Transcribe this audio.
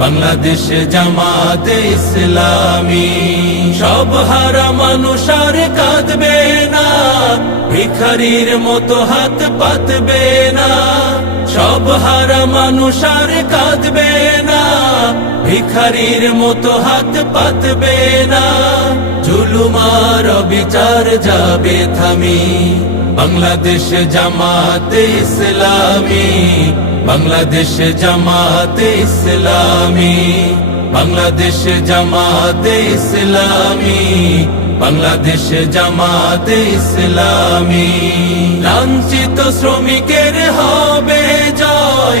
বাংলাদেশে জামাতে ইসলামী সব হারা মানুষ আর কাঁদবে না ভিখারির মতো হাত পাতবে না সব হারা মানুষ আর কাঁদবে না ভিখারির মতো হাত পাতবে না জুলুমার বিচার যাবে থামি বাংলাদেশ জামাতে ইসলামী বাংলাদেশ জামাতে ইসলামী বাংলাদেশ জামাতে ইসলামী বাংলাদেশ জামাতে ইসলামী লাঞ্ছিত শ্রমিকের হবে জয়